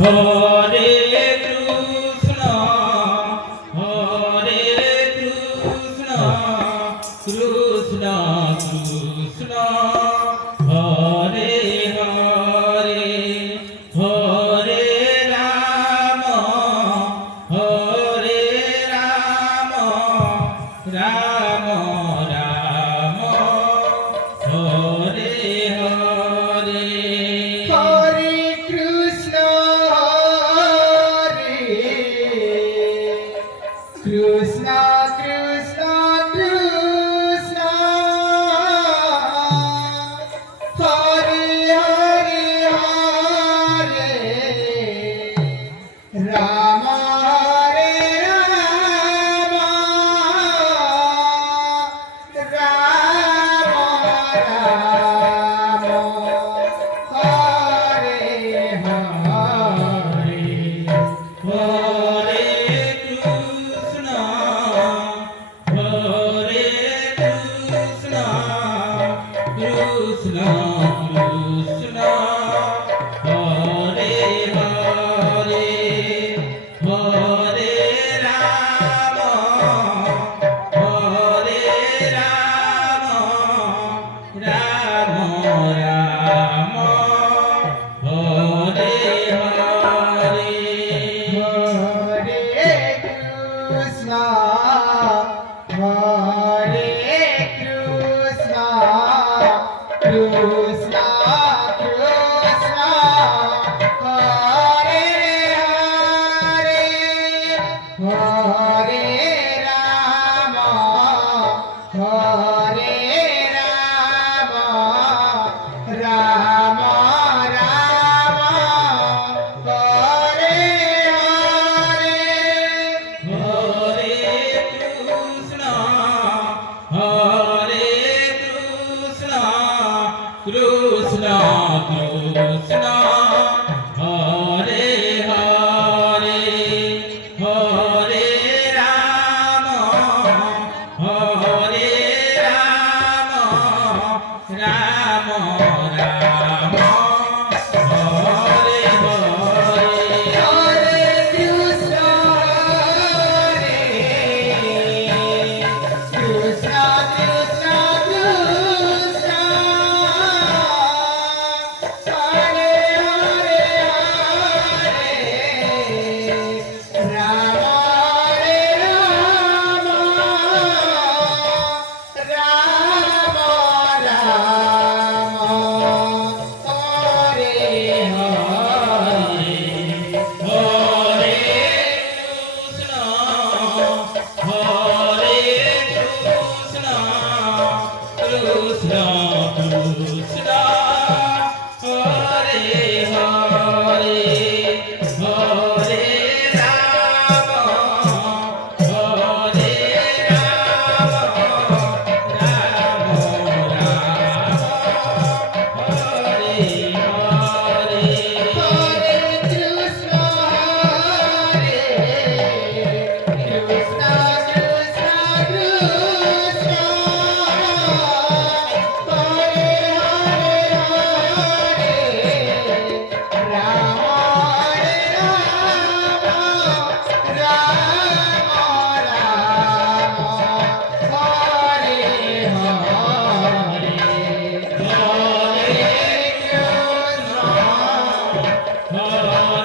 Hare Krishna, Hare Krishna, Krishna Krishna, Hare Hare, Hare Rama, Hare Rama, Rama Rama, Hare Hare. Hare Krishna, Hare Krishna, Krishna Krishna, Hare Hare, Hare Rama, Hare Rama, Rama Rama, Hare Hare. Hare Krishna, Hare Krishna, Krishna Krishna, Hare Hare, Hare Rama, Hare Rama, Rama Rama, Hare Hare. Hare Krishna, Hare Krishna, Krishna Krishna, Hare Hare, Hare Rama, Hare Rama, Rama Rama, Hare Hare. Hare Krishna, Hare Krishna, Krishna Krishna, Hare Hare, Hare Rama, Hare Rama, Rama Rama, Hare Hare. Hare Krishna, Hare Krishna, Krishna Krishna, Hare Hare, Hare Rama, Hare Rama, Rama Rama, Hare Hare. Hare Krishna, Hare Krishna, Krishna Krishna, Hare Hare, Hare Rama, Hare Rama, Rama Rama, Hare Hare. Hare Krishna, Hare Krishna, Krishna Krishna, Hare Hare